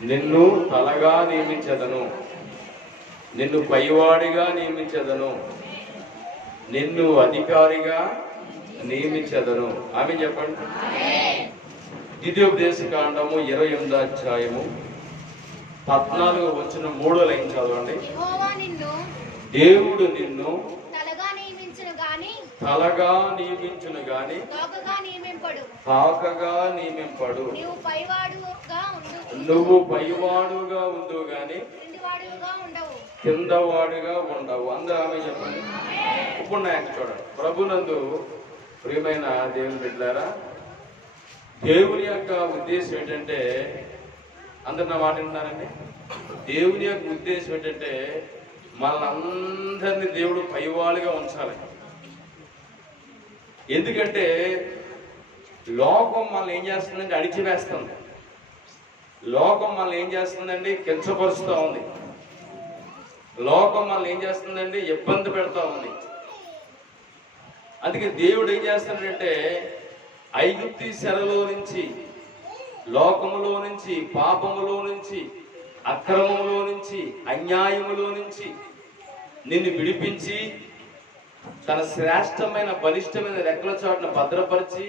నిన్ను తలగా నియమించదను, నిన్ను పైవాడిగా నియమించదను, నిన్ను అధికారిగా నియమించదను. ఆమె చెప్పండి. ద్వితీయోపదేశ కాండము 28వ అధ్యాయము 14వ వచనం 3వ లైన్ చదవండి. దేవుడు నిన్ను తలగా నియమించును గాని తాకగా నియమింపడు. నువ్వు పైవాడుగా ఉండు గాని కిందవాడుగా ఉండవు. అందరూ ఆమె చెప్పండి. ఇప్పుడు నాకు చూడండి, ప్రభునందు ప్రియమైన దేవుని బిడ్డలారా, దేవుని యొక్క ఉద్దేశం ఏంటంటే, అందరు నా మాట వింటున్నారండి? దేవుని యొక్క ఉద్దేశం ఏంటంటే మనందరినీ దేవుడు పైవాళ్ళుగా ఉంచాలి. ఎందుకంటే లోకం మనల్ని ఏం చేస్తుందంటే అణిచివేస్తుంది. లోకం మనల్ని ఏం చేస్తుందండి? కించపరుస్తూ ఉంది. లోకం మనల్ని ఏం చేస్తుందండి? ఇబ్బంది పెడతా ఉంది. అందుకే దేవుడు ఏం చేస్తాడంటే ఐగుప్తు చెరలో నుంచి, లోకములో నుంచి, పాపములో నుంచి, అక్రమములో నుంచి, అన్యాయములో నుంచి నిన్ను విడిపించి తన శ్రేష్టమైన బలిష్టమైన రెక్కల చోటును భద్రపరిచి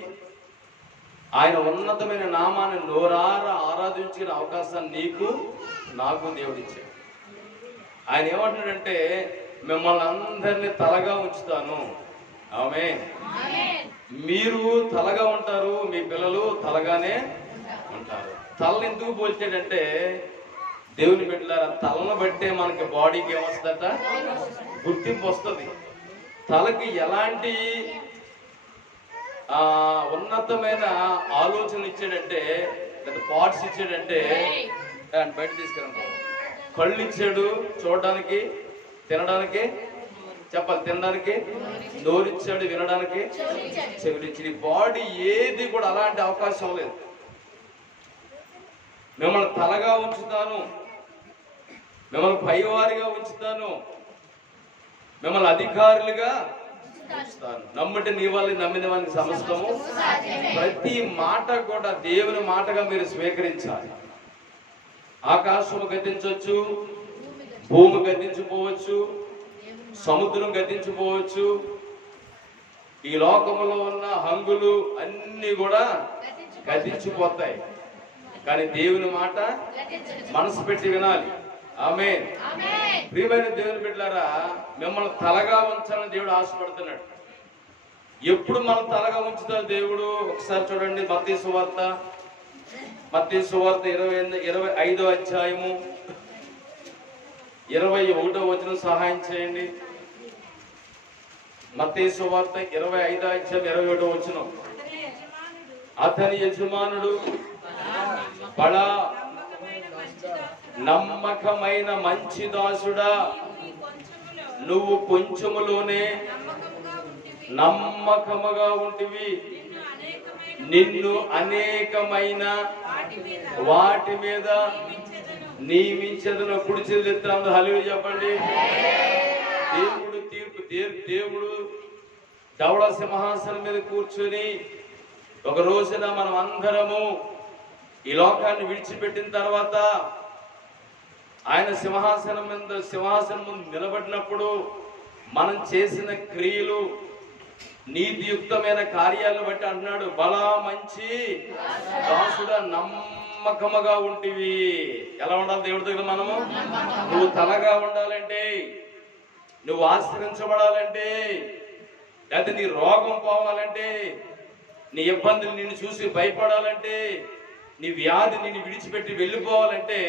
ఆయన ఉన్నతమైన నామాన్ని నోరారా ఆరాధించుకునే అవకాశాన్ని నీకు నాకు దేవుడిచ్చాడు. ఆయన ఏమంటున్నాడంటే మిమ్మల్ని అందరినీ తలగా ఉంచుతాను. ఆమేన్. మీరు తలగా ఉంటారు, మీ పిల్లలు తలగానే ఉంటారు. తలని ఎందుకు పోల్చాడంటే దేవుని బిడ్డలారా, తలను బట్టే మనకి బాడీకి ఏమొస్తుందట? గుర్తింపు వస్తుంది. తలకి ఎలాంటి ఉన్నతమైన ఆలోచన ఇచ్చాడంటే, లేదా పార్ట్స్ ఇచ్చాడంటే బయట తీసుకురండి. కళ్ళు ఇచ్చాడు చూడడానికి, తినడానికి, చెప్పాలి తినడానికి, నోరిచ్చాడు వినడానికి, చెవిలిచ్చాడు. బాడీ ఏది కూడా అలాంటి అవకాశం లేదు. మిమ్మల్ని తలగా ఉంచుతాను, మిమ్మల్ని పైవారిగా ఉంచుతాను, మిమ్మల్ని అధికారులుగా ఉంచుతాను. నమ్మితే నీ వాళ్ళు నమ్మిన వానికి సమస్తము. ప్రతి మాట కూడా దేవుని మాటగా మీరు స్వీకరించాలి. ఆకాశము గతించవచ్చు, భూమి గతించిపోవచ్చు, సముద్రం గతించిపోవచ్చు, ఈ లోకంలో ఉన్న హంగులు అన్ని కూడా గతించిపోతాయి. కానీ దేవుని మాట మనసు పెట్టి వినాలి. ఆమేన్. ప్రియమైన దేవుని బిడ్డలారా, మిమ్మల్ని తలగా ఉంచాలని దేవుడు ఆశపడుతున్నాడు. ఎప్పుడు మనం తలగా ఉంచుతాడు దేవుడు? ఒకసారి చూడండి, మత్తయి సువార్త 25వ అధ్యాయము 21వ వచనం సహాయం చేయండి. మత్తయి సువార్త 25వ అధ్యాయం 21వ వచనం. అతని యజమానుడు బడా నమ్మకమైన మంచి దాసుడా, నువ్వు కొంచెములోనే నమ్మకముగా ఉంటివి, నిన్ను అనేకమైన వాటి మీద నియమించదను. కుడి చేతులు ఎత్తున హల్లెలూయా చెప్పండి. దేవుడు దేవుడు దవడ సింహాసనం మీద కూర్చొని ఒక రోజున మనం అందరము ఈ లోకాన్ని విడిచిపెట్టిన తర్వాత ఆయన సింహాసనం ముందు నిలబడినప్పుడు మనం చేసిన క్రియలు, నీతియుక్తమైన కార్యాలను బట్టి అంటున్నాడు, బలా మంచి దాసుడా నమ్మకముగా ఉంటివి. ఎలా ఉండాలి దేవుడి దగ్గర మనము? నువ్వు తలగా ఉండాలంటే, నువ్వు ఆశ్రయించబడాలంటే, లేదా నీ రోగం పోవాలంటే, నీ ఇబ్బందులు నిన్ను చూసి భయపడాలంటే, నీ వ్యాధి నిన్ను విడిచిపెట్టి వెళ్ళిపోవాలంటే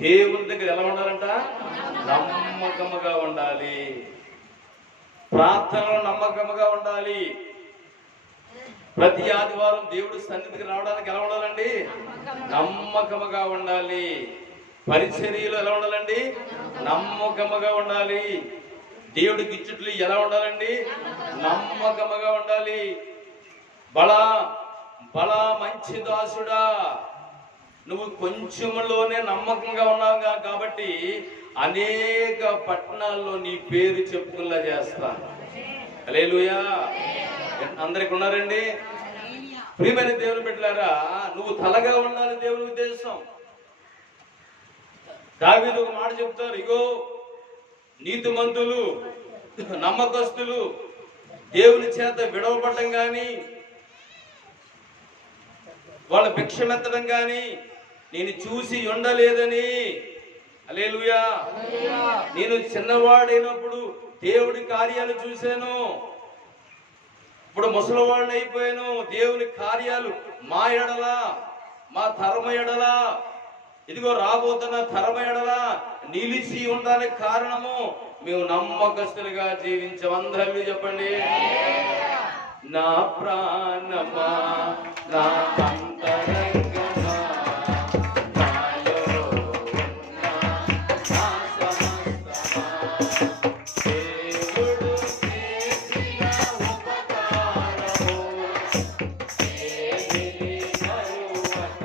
దేవుని దగ్గర ఎలా ఉండాలంట? నమ్మకముగా ఉండాలి. ప్రార్థనలో నమ్మకముగా ఉండాలి. ప్రతి ఆదివారం దేవుడి సన్నిధికి రావడానికి ఎలా ఉండాలండి? నమ్మకముగా ఉండాలి. పరిచర్యలో ఎలా ఉండాలండి? నమ్మకముగా ఉండాలి. దేవుడికి ఇచ్చుట్లు ఎలా ఉండాలండి? నమ్మకముగా ఉండాలి. బలా బలా మంచి దాసుడా, నువ్వు కొంచెంలోనే నమ్మకంగా ఉన్నావు కాబట్టి అనేక పట్టణాల్లో నీ పేరు చెప్పుకునేలా చేస్తాను. హల్లెలూయా. అందరికి ఉన్నారండి? ప్రియమైన దేవుని బిడ్డలారా, నువ్వు తలగా ఉండాలి దేవుని ఉద్దేశం. దావీదు ఒక మాట చెప్తారు, ఇగో నీతిమంతులు నమ్మకస్తులు దేవుని చేత విడవబడటం కానీ వాళ్ళ భిక్షమెత్తడం కానీ నేను చూసి ఉండలేదని. హల్లెలూయా. నేను చిన్నవాడైనప్పుడు దేవుడి కార్యాలు చూశాను, ఇప్పుడు ముసలివాడిని అయిపోయాను. దేవుని కార్యాలు మా ఎడల, మా తరమ ఎడల, ఇదిగో రాబోతున్న తరమ ఎడల నిలిచి ఉండడానికి కారణము మేము నమ్మకస్తులుగా జీవించాం. అందరూ చెప్పండి. నా ప్రాణమా నా అంతరంగమా నాలో ఉన్న నా సమస్తమా దేవుడు చేసిన ఉపకారము ఏమిని మరువక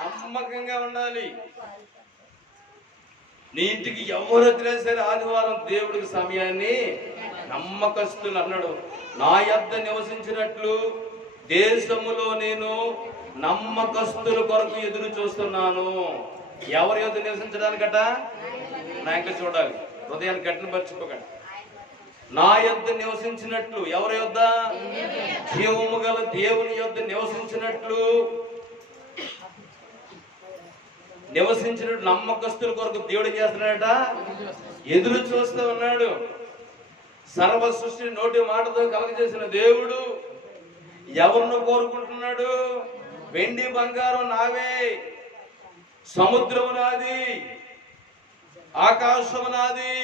నమ్మకంగా ఉండాలి. నీ ఇంటికి ఎవరు వచ్చినా సరే ఆదివారం దేవుడికి సమయాన్ని నమ్మకస్తులు అన్నాడు. నా యొద్ద నివసించినట్లు దేశములో నేను నమ్మకస్తుల కొరకు ఎదురు చూస్తున్నాను. ఎవరి యొద్ద నివసించడానికట? నా ఇంకా చూడాలి, హృదయాన్ని కఠినపరచుకోకండి. నా యొద్ద నివసించినట్లు, ఎవరి యొద్ద? జీవము గల దేవుని యొద్ద నివసించినట్లు నమ్మకస్తుల కొరకు దేవుడు ఏం చేస్తున్నాడట? ఎదురు చూస్తూ ఉన్నాడు. సర్వ సృష్టి నోటి మాటతో కలగజేసిన దేవుడు ఎవరిని కోరుకుంటున్నాడు? వెండి బంగారం నావే, సముద్రము నాది, ఆకాశము నాది,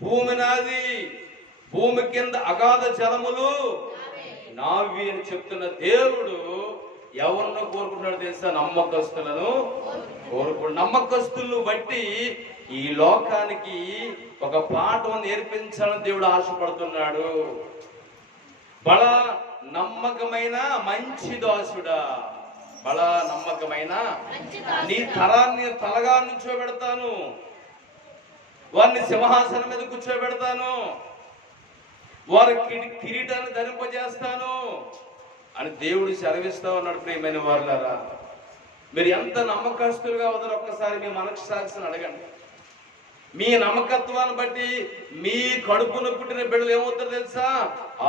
భూమి నాది, భూమి కింద అగాధ జలములు నావి అని చెప్తున్న దేవుడు ఎవరినో కోరుకుంటున్నాడు తెలుసా? నమ్మకస్తులను కోరుకు. నమ్మకస్తులను బట్టి ఈ లోకానికి ఒక పాఠం నేర్పించాలని దేవుడు ఆశపడుతున్నాడు. బల నమ్మకమైన మంచి దాసుడా, బల నమ్మకమైన నీ తరాన్ని తలగా నుంచోబెడతాను, వారిని సింహాసనం మీద కూర్చోబెడతాను, వారి కిరీటాన్ని ధరింపజేస్తాను అని దేవుడు సెలవిస్తా ఉన్నాడు. ప్రియమైన వారులారా, మీరు ఎంత నమ్మకస్తులుగా వదరు ఒక్కసారి మీ మనసు సాక్షిని అడగండి. మీ నమ్మకత్వాన్ని బట్టి మీ కడుపున పుట్టిన బిడ్డలు ఏమవుతారు తెలుసా?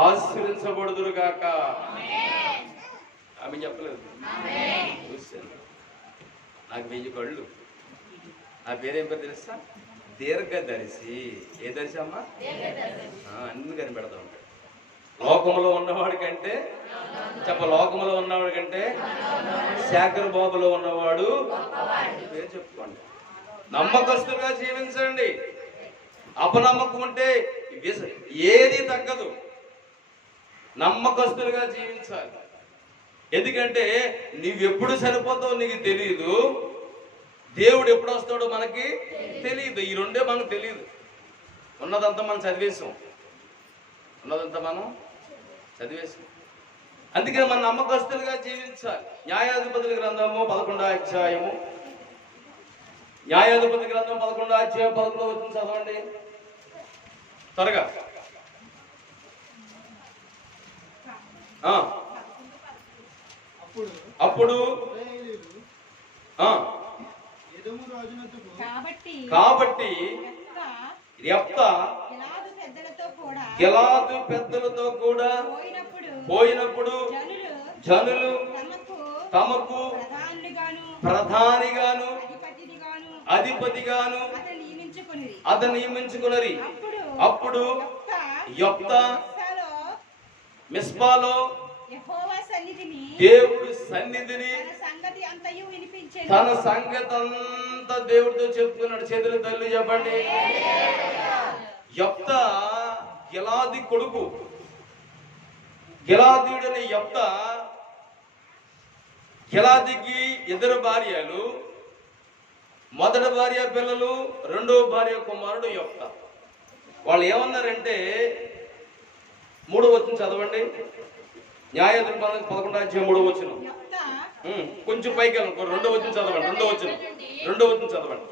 ఆశీర్వించబడుదురు గాక. ఆమె చెప్పలేదు. చూశాను, నాకు 1000 కళ్ళు. నా పేరేం పేరు తెలుసా? దీర్ఘదర్శి. ఏ దర్శి అమ్మా? అన్ని కనిపెడతా ఉంటాడు. లోకంలో ఉన్నవాడి కంటే లోకంలో ఉన్నవాడి కంటే శాఖర్ బాబులో ఉన్నవాడు పేరు చెప్పుకోండి. నమ్మకస్తులుగా జీవించండి. అపనమ్మకం ఉంటే ఏది తగ్గదు. నమ్మకస్తులుగా జీవించాలి. ఎందుకంటే నువ్వెప్పుడు చనిపోతావో నీకు తెలియదు, దేవుడు ఎప్పుడు వస్తాడో మనకి తెలియదు. ఈ రెండే మనకు తెలియదు. ఉన్నదంతా మనం చదివేసాం, అందుకే మన నమ్మకస్తులుగా జీవించాలి. న్యాయాధిపతుల గ్రంథము 11వ అధ్యాయము, న్యాయాధిపతి గ్రంథం 11వ అధ్యాయం 11వ వచనం చదవండి త్వరగా. అప్పుడు కాబట్టి యెఫ్తా గిలాదు పెద్దలతో కూడా పోయినప్పుడు జనులు తమకు ప్రధానిగాను అధిపతిగాను అతను నియమించుకున్నది. అప్పుడు యెఫ్తా మిస్పాలో దేవుడు సన్నిధిని తన సంగతి అంతా దేవుడితో చెప్పుకున్నాడు. చేతులు తల్లి చెప్పండి. యెఫ్తా గిలాది కొడుకు. గిలాదీయుడని యెఫ్తా, గిలాదికి 2 భార్యలు, మొదటి భార్య పిల్లలు, రెండో భార్య కుమారుడు యెఫ్తా. వాళ్ళు ఏమన్నారంటే 3వ వచనం చదవండి. న్యాయాధిపతులు 11:3 కొంచెం పైకి వెళ్ళండి. 2వ వచనం చదవండి. 2వ వచనం చదవండి.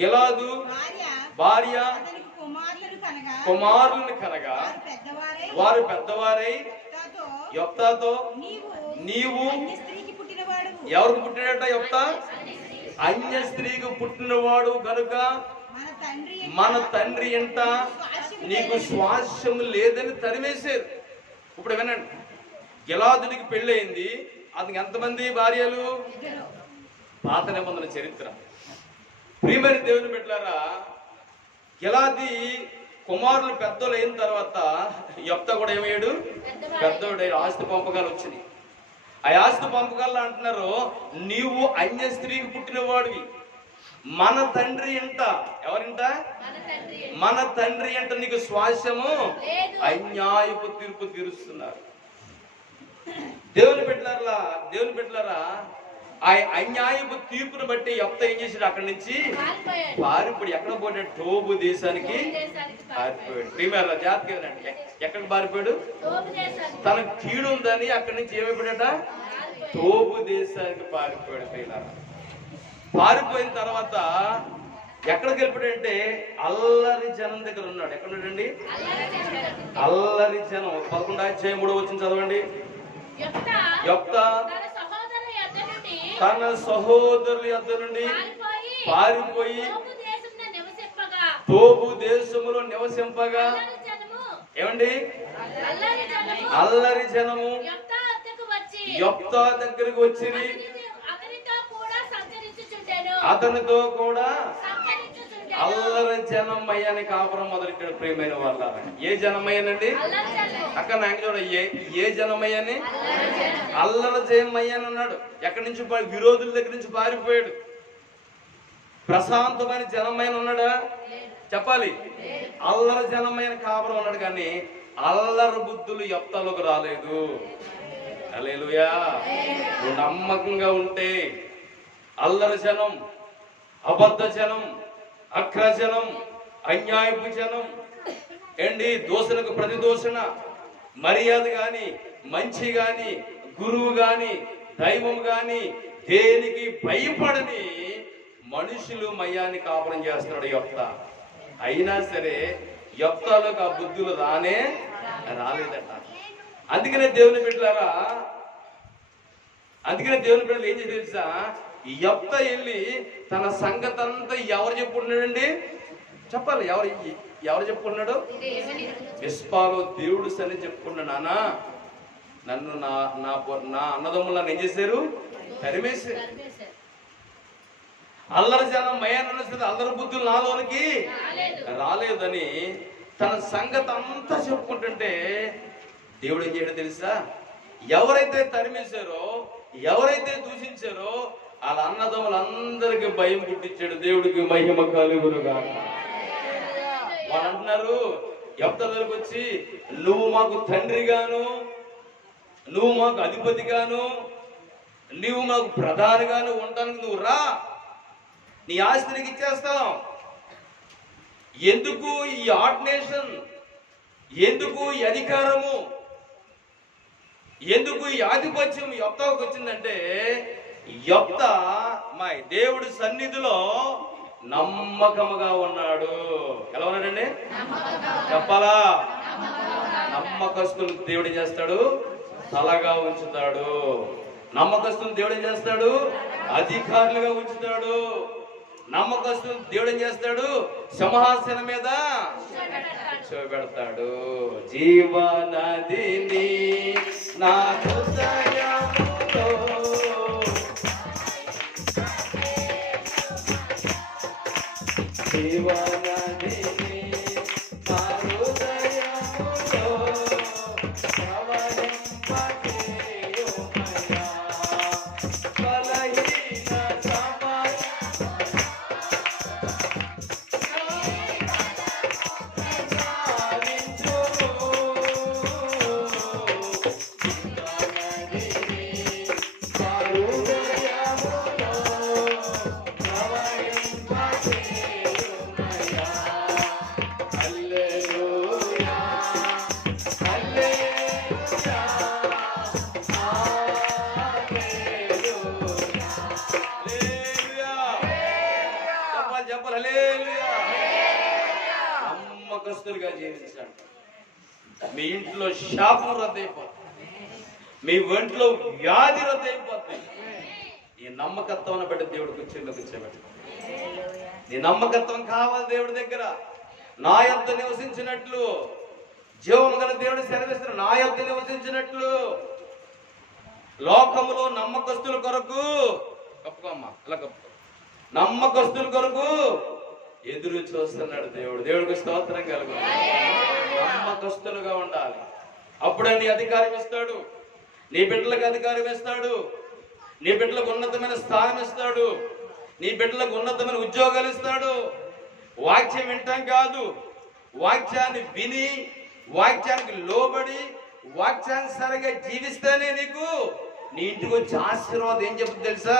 గిలాదు భార్య కుమారులను కనగా వారు పెద్దవారై యొప్తాతో నీవు ఎవరికి పుట్టినట? యొప్తా అన్య స్త్రీకి పుట్టినవాడు కనుక మన తండ్రి ఎంట నీకు స్వాస్యం లేదని తరిమేశారు. ఇప్పుడు వినండి, గిలాదుడికి పెళ్ళయింది. అతనికి ఎంతమంది భార్యలు? పాత నిబంధన చరిత్ర. ప్రియమైన దేవుని బిడ్డలారా, గిలాది కుమారులు పెద్దలు అయిన తర్వాత యొప్తా కూడా ఏమయ్యాడు? పెద్దోడు. ఆస్తి పంపకాలు వచ్చినాయి. ఆ ఆస్తి పంపకాలు అంటున్నారు, నీవు అన్య స్త్రీకి పుట్టిన వాడివి, మన తండ్రి ఎంట. ఎవరింట? మన తండ్రి ఎంట నీకు స్వాస్యము అన్యాయపు తీర్పు తీరుస్తున్నారు. దేవుని బిడ్డలారా, ఆ అన్యాయపు తీర్పును బట్టి యొప్తా ఏం చేశాడు? అక్కడి నుంచి పారిపోయి ఎక్కడ పోయాడు? టోబు దేశానికి పారిపోయాడు. ప్రియమైన జాగ్రత్తగా ఎక్కడికి పారిపోయాడు? తన కీడు ఉందని అక్కడి నుంచి ఏమైపోయాడట? టోబు దేశానికి పారిపోయాడు. ప్రియులారా, పారిపోయిన తర్వాత ఎక్కడికి వెళ్ళిపోయాడంటే అల్లరి జనం దగ్గర ఉన్నాడు. ఎక్కడ ఉన్నాడండి? అల్లరి జనం. 11:3 చదవండి. యొప్తా తన సహోదరుల యొద్ద నుండి పారిపోయి తోబు దేశములో నివసింపగా, ఏమండి, అల్లరి జనము యొప్తా దగ్గరకు వచ్చి అతనితో కూడా అల్లరి జనమయ్యని కాపురం మొదలెట్టాడు. ప్రియమైన వాళ్ళ, ఏ జనమయ్యనండి? అక్కడ నాకు చూడ, ఏ జనమయ్యని? అల్లరి జనమయ్యని అన్నాడు. ఎక్కడి నుంచి? విరోధుల దగ్గర నుంచి పారిపోయాడు. ప్రశాంతమైన జనమైన ఉన్నాడా? చెప్పాలి. అల్లరి జనమైన కాపురం ఉన్నాడు, కానీ అల్లరి బుద్ధులు యొప్తాలోకి రాలేదు. హల్లెలూయా. నువ్వు నమ్మకంగా ఉంటే అల్లరి జనం, అబద్ధ జనం, అక్రజనం, అన్యాయపు జనం ఏంటి, దోషణకు ప్రతిదోషణ, మర్యాద గాని, మంచి గాని, గురువు గాని, దైవం గాని దేనికి భయపడని మనుషులు మయాన్ని కాపురం చేస్తున్నాడు యొప్తా. అయినా సరే యొప్తాలోకి ఆ బుద్ధులు రాలేదట. అందుకనే దేవుని బిడ్డలారా, ఏం చేసి తెలుసా? యొప్తా వెళ్ళి తన సంగతి అంతా ఎవరు చెప్పుకున్నాడండి? చెప్పాలి. ఎవరు చెప్పుకున్నాడు? మిస్పాలో దేవుడు సని చెప్పుకున్నాడు. నాన్న, నన్ను నా అన్నదమ్ములు నన్ను ఏం చేశారు? తరిమేశారు. అల్లరి జనం మయాన్ని అల్లరి బుద్ధులు నాలోనికి రాలేదని తన సంగతి అంతా చెప్పుకుంటుంటే దేవుడు ఏం చేయడం తెలుసా? ఎవరైతే తరిమేశారో, ఎవరైతే దూషించారో వాళ్ళ అన్నదమ్ములందరికీ భయం పుట్టించాడు. దేవుడికి మహిమ కలుగునుగా. వాళ్ళు అంటున్నారు యొప్తా దగ్గరకు వచ్చి, నువ్వు మాకు తండ్రిగాను, నువ్వు మాకు అధిపతిగాను, నువ్వు మాకు ప్రధానిగాను ఉండడానికి నువ్వు రా, నీ ఆస్తికి ఇచ్చేస్తాం. ఎందుకు ఈ ఆర్డినేషన్? ఎందుకు ఈ అధికారము? ఎందుకు ఈ ఆధిపత్యం యొప్తాకు వచ్చిందంటే, యొప్తా మా దేవుడి సన్నిధిలో నమ్మకముగా ఉన్నాడు. ఎలా ఉన్నాడండి? చెప్పాలా? నమ్మకస్తులు దేవుడు ఏం చేస్తాడు? తలగా ఉంచుతాడు. నమ్మకస్తులు దేవుడు ఏం చేస్తాడు? అధికారులుగా ఉంచుతాడు. నమ్మకస్తులు దేవుడు ఏం చేస్తాడు? సింహాసనం మీద కూర్చోబెడతాడు. జీవనదిని నా హృదయములో జీవనదిని నా హృదయములో ప్రవహింపచేయుమయ్యా. బలహీన సమయ నమ్మకస్తులుగా జీవించండి. మీ ఇంట్లో శాపం రద్దయిపోతుంది, మీ ఒంట్లో వ్యాధి రద్దయిపోతుంది. ఈ నమ్మకత్వం బట్టి దేవుడు కూర్చొని కూర్చోబెట్టి, నీ నమ్మకత్వం కావాలి దేవుడి దగ్గర. నా యొద్ద నివసించినట్లు, జీవము గల దేవుడు సెలవిస్తున్న, నా యొద్ద నివసించినట్లు లోకములో నమ్మకస్తుల కొరకు, కప్పుకోమ్మా ఇలా కప్పుకో, నమ్మకస్తుల కొరకు ఎదురు చూస్తున్నాడు దేవుడు. దేవుడికి స్తోత్రం కలుగు. నమ్మకస్తులుగా ఉండాలి. అప్పుడే నీ అధికారం ఇస్తాడు, నీ బిడ్డలకు అధికారం ఇస్తాడు, నీ బిడ్డలకు ఉన్నతమైన స్థానం ఇస్తాడు, నీ బిడ్డలకు ఉన్నతమైన ఉద్యోగాలు ఇస్తాడు. వాక్యం వింటాం కాదు, వాక్యాన్ని విని వాక్యానికి లోబడి వాక్యానుసారంగా జీవిస్తేనే నీకు నీ ఇంటికి వచ్చి ఆశీర్వాదం ఏం చెప్తుంది తెలుసా?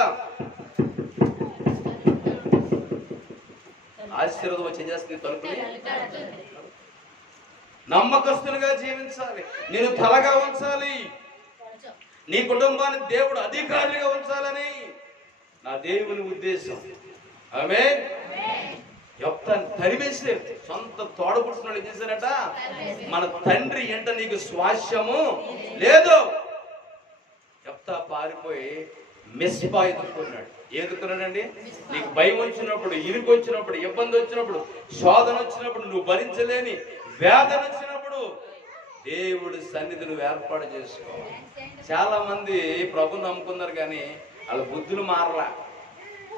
ఆశీర్వాదం వచ్చి ఏం చేస్తుంది? తలుపుని నమ్మకస్తులుగా జీవించాలి, నేను తలగా ఉంచాలి, నీ కుటుంబాన్ని దేవుడు అధికారులుగా ఉంచాలని నా దేవుని ఉద్దేశం. ఆమేన్. యెఫ్తాను తరిమేసే సొంత తోడపుట్టినోళ్ళు ఏం చేశారట? మన తండ్రి ఎంట నీకు స్వాస్యము లేదు. యెఫ్తా పారిపోయి మిస్పా ఎదుర్కొన్నాడు. ఎదుర్కొన్నాడండి. నీకు భయం వచ్చినప్పుడు, ఇరుకు వచ్చినప్పుడు, ఇబ్బంది వచ్చినప్పుడు, శోధన వచ్చినప్పుడు, నువ్వు భరించలేని వేదన వచ్చినప్పుడు దేవుడి సన్నిధి నువ్వు ఏర్పాటు చేసుకో. చాలా మంది ప్రభుని నమ్ముకున్నారు కానీ వాళ్ళ బుద్ధులు మారలా.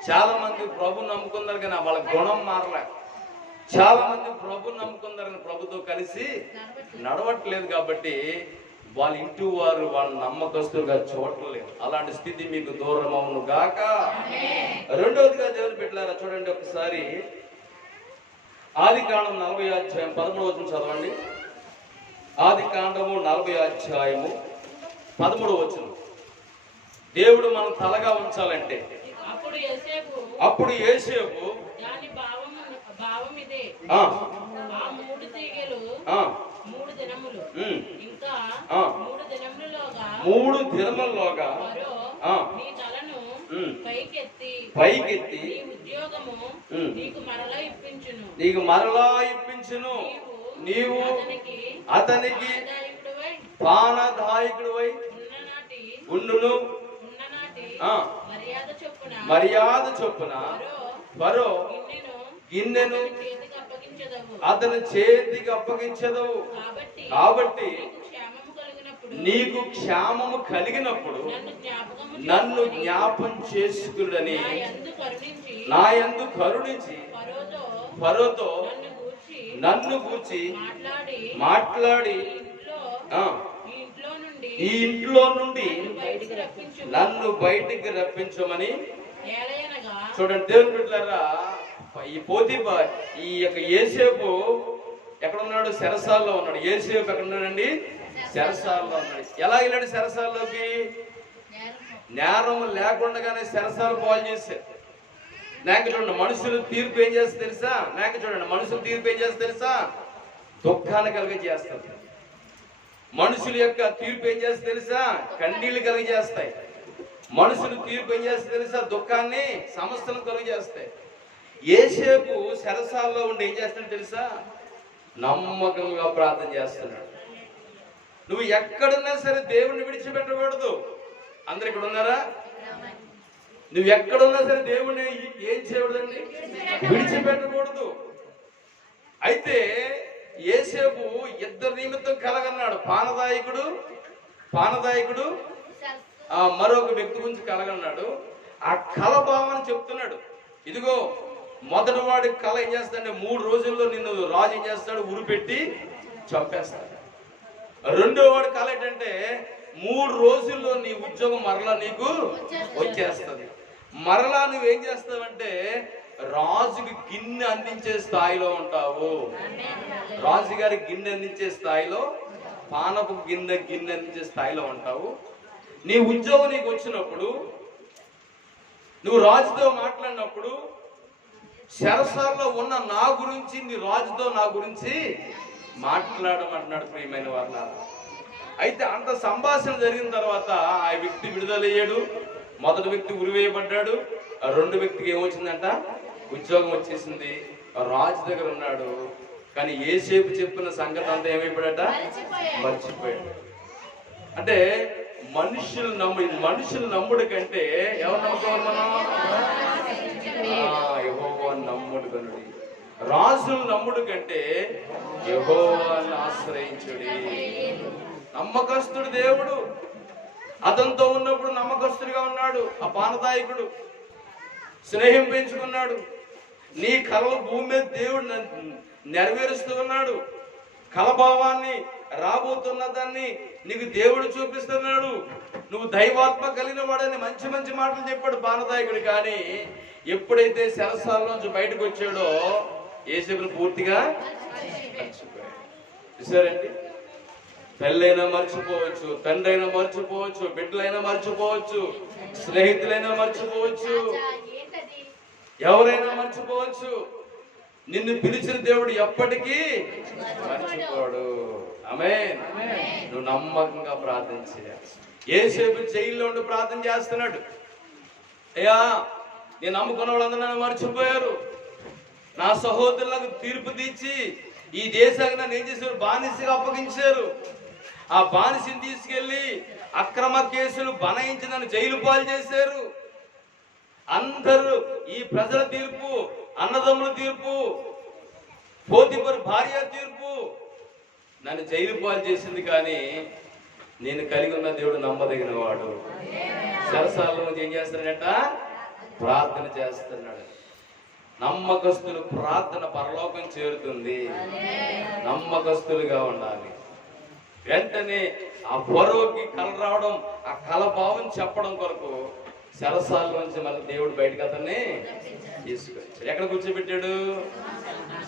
చాలా మంది ప్రభుని నమ్ముకున్నారు కానీ వాళ్ళ గుణం మారలే. చాలా మంది ప్రభుని నమ్ముకున్నారు కానీ ప్రభుతో కలిసి నడవట్లేదు. కాబట్టి వాళ్ళ ఇంటి వారు వాళ్ళ నమ్మకస్తులుగా చూడలేదు. అలాంటి స్థితి మీకు దూరం అవును గాక. రెండవదిగా దేవుని బిడ్డలారా చూడండి ఒకసారి, ఆదికాండం 40 అధ్యాయం 13వ వచనం చదవండి. ఆదికాండము 40 అధ్యాయము 13వ వచనం. దేవుడు మనం తలగా ఉంచాలంటే అప్పుడు యేసేపు దాని భావం ఇదే, ఆ 3 తీగెలు 3 దినములు, ఇంకా 3 దినములలోగా నీ తలను పైకెత్తి నీ ఉద్యోగము నీకు మరలా ఇప్పించును. నీవు అతనికి పానదాయకుడివై ఉండును. మర్యాద చొప్పున ఫరో గిన్నెను అతని చేతికి అప్పగించదవు. కాబట్టి నీకు క్షేమము కలిగినప్పుడు నన్ను జ్ఞాపం చేసుకుని నా యందు కరుణించి ఫరోతో నన్ను గూర్చి మాట్లాడి ఈ ఇంట్లో నుండి నన్ను బయటికి రప్పించమని. చూడండి దేవుని బిడ్డలారా, ఈ పోతీఫర్ ఈ యొక్క యేసేపు ఎక్కడ ఉన్నాడు? చెరసాల్లో ఉన్నాడు. యేసేపు ఎక్కడ ఉన్నాడండి? చెరసాల్లో ఉన్నాడు. ఎలా వెళ్ళాడు చెరసాల్లోకి? నేరం లేకుండానే చెరసాలు పాలు చేశారు. నాకు చూడండి మనుషులు తీర్పు ఏం చేస్తారు తెలుసా? నాకు చూడండి మనుషులు తీర్పు ఏం చేస్తారు తెలుసా? దుఃఖాన్ని కలిగజేస్తారు. మనుషుల యొక్క తీర్పు ఏం చేస్తే తెలుసా? కన్నీళ్లు కలిగజేస్తాయి. మనుషులు తీర్పు ఏం చేస్తే తెలుసా? దుఃఖాన్ని, సమస్యలను కలిగజేస్తాయి. యేసేపు చెరసాల్లో ఉండి ఏం చేస్తాడు తెలుసా? నమ్మకంగా ప్రార్థన చేస్తున్నాడు. నువ్వు ఎక్కడున్నా సరే దేవుణ్ణి విడిచిపెట్టకూడదు. అందరు ఇక్కడ ఉన్నారా? నువ్వు ఎక్కడున్నా సరే దేవుణ్ణి ఏం చేయకూడదండి? విడిచిపెట్టకూడదు. అయితే యేసేపు ఇద్దరు నిమిత్తం కలగన్నాడు. పానదాయకుడు మరొక వ్యక్తి గురించి కలగన్నాడు. ఆ కల భావన చెప్తున్నాడు. ఇదిగో మొదటి వాడి కళ ఏం చేస్తాడంటే 3 రోజుల్లో నిన్ను రాజు ఏం చేస్తాడు? ఉరిపెట్టి చంపేస్తాడు. రెండో వాడి కళ ఏంటంటే 3 రోజుల్లో నీ ఉద్యోగం మరలా నీకు వచ్చేస్తుంది. మరలా నువ్వేం చేస్తావంటే రాజుకి గిన్నె అందించే స్థాయిలో ఉంటావు. రాజుగారి గిన్నె అందించే స్థాయిలో, పానపు గిన్నె అందించే స్థాయిలో ఉంటావు. నీ ఉద్యోగం నీకు వచ్చినప్పుడు, నువ్వు రాజుతో మాట్లాడినప్పుడు చెరసాల్లో ఉన్న నా గురించి నీ రాజుతో నా గురించి మాట్లాడమంటున్నాడు ప్రియమైన వాళ్ళ. అయితే అంత సంభాషణ జరిగిన తర్వాత ఆ వ్యక్తి విడుదలయ్యాడు. మొదటి వ్యక్తి ఉరివేయబడ్డాడు. రెండో వ్యక్తికి ఏమొచ్చిందంట? ఉద్యోగం వచ్చేసింది. రాజు దగ్గర ఉన్నాడు. కానీ యేసేపు చెప్పిన సంగతి అంతా ఏమైపోయాడట? మర్చిపోయాడు. అంటే మనుషులు నమ్ముడు కంటే ఎవరు నమ్ముకోవాలి మనం? యెహోవా నమ్ముడు కనుడి. రాజులు నమ్ముడు కంటే యెహోవాను ఆశ్రయించుడి. నమ్మకస్తుడు దేవుడు. అతనితో ఉన్నప్పుడు నమ్మకస్తుడిగా ఉన్నాడు. ఆ పానదాయకుడు స్నేహం పెంచుకున్నాడు. నీ కలలు భూమి మీద దేవుడు నెరవేరుస్తూ ఉన్నాడు. కలభావాన్ని, రాబోతున్న దాన్ని నీకు దేవుడు చూపిస్తున్నాడు. నువ్వు దైవాత్మ కలిగిన వాడని మంచి మంచి మాటలు చెప్పాడు పానదాయకుడు. కానీ ఎప్పుడైతే శరసాలలోంచి బయటకు వచ్చాడో యేసేపును పూర్తిగా మర్చిపోయాడు. చూసారండి, తల్లైనా మర్చిపోవచ్చు, తండ్రి అయినా మర్చిపోవచ్చు, బిడ్డలైనా మర్చిపోవచ్చు, స్నేహితులైనా మర్చిపోవచ్చు, ఎవరైనా మర్చిపోవచ్చు. నిన్ను పిలిచిన దేవుడు ఎప్పటికీ మర్చిపోడు. ఆమేన్. నువ్వు నమ్మకంగా ప్రార్థన చేయాలి. యేసేపు జైల్లో ఉండి ప్రార్థన చేస్తున్నాడు. అయ్యా, నేను నమ్ముకున్న వాళ్ళందరూ నన్ను మర్చిపోయారు. నా సహోదరులకు తీర్పు తీర్చి ఈ దేశానికి నన్ను ఏం చేశారు? బానిసగా అప్పగించారు. ఆ బానిసని తీసుకెళ్లి అక్రమ కేసులు బనాయించి నన్ను జైలు పాలు చేశారు. అందరూ ఈ ప్రజల తీర్పు, అన్నదమ్ముల తీర్పు, పోతిఫరు భార్య తీర్పు నన్ను జైలు పాలు చేసింది. కానీ నేను కలిగి ఉన్న దేవుడు నమ్మదగిన వాడు. సరసాలలో ఏం చేస్తున్నాడట? ప్రార్థన చేస్తున్నాడు. నమ్మకస్తులు ప్రార్థన పరలోకం చేరుతుంది. నమ్మకస్తులుగా ఉండాలి. వెంటనే ఆ ఫరోకి కల రావడం, ఆ కల భావం చెప్పడం కొరకు శరసాల నుంచి మన దేవుడు బయటకు అతన్ని తీసుకొచ్చాడు. ఎక్కడ కూర్చోబెట్టాడు?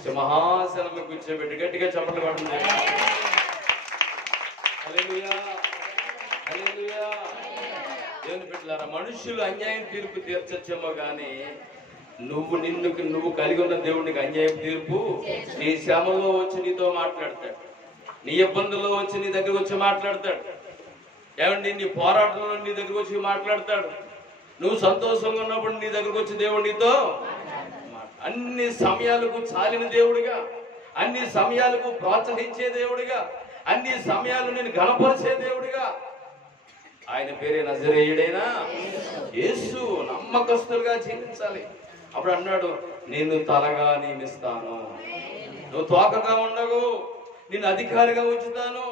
సింహాసనం కూర్చోబెట్టి గట్టిగా చప్పట్లు కొట్టండి. హల్లెలూయా, హల్లెలూయా. దేవుని బిడ్డలారా, మనుషులు అన్యాయం తీర్పు తీర్చొచ్చేమో కానీ నువ్వు కలిగి ఉన్న దేవుడికి అన్యాయం తీర్పు నీ శ్రమలో వచ్చి నీతో మాట్లాడతాడు. నీ ఇబ్బందుల్లో వచ్చి నీ దగ్గరకు వచ్చి మాట్లాడతాడు. ఏమండి, నీ పోరాటంలో నీ దగ్గరకు వచ్చి మాట్లాడతాడు. నువ్వు సంతోషంగా ఉన్నప్పుడు నీ దగ్గరకు వచ్చి దేవుడు నీతో అన్ని సమయాలకు చాలిన దేవుడిగా, అన్ని సమయాలకు ప్రోత్సహించే దేవుడిగా, అన్ని సమయాలు నేను ఘనపరిచే దేవుడిగా. ఆయన పేరే నజరేయుడైనా యేసు. నమ్మకస్తులుగా జీవించాలి. అప్పుడు అన్నాడు, నేను తలగా నియమిస్తాను, నువ్వు తోకగా ఉండవు, నేను అధికారిగా ఉంచుతాను.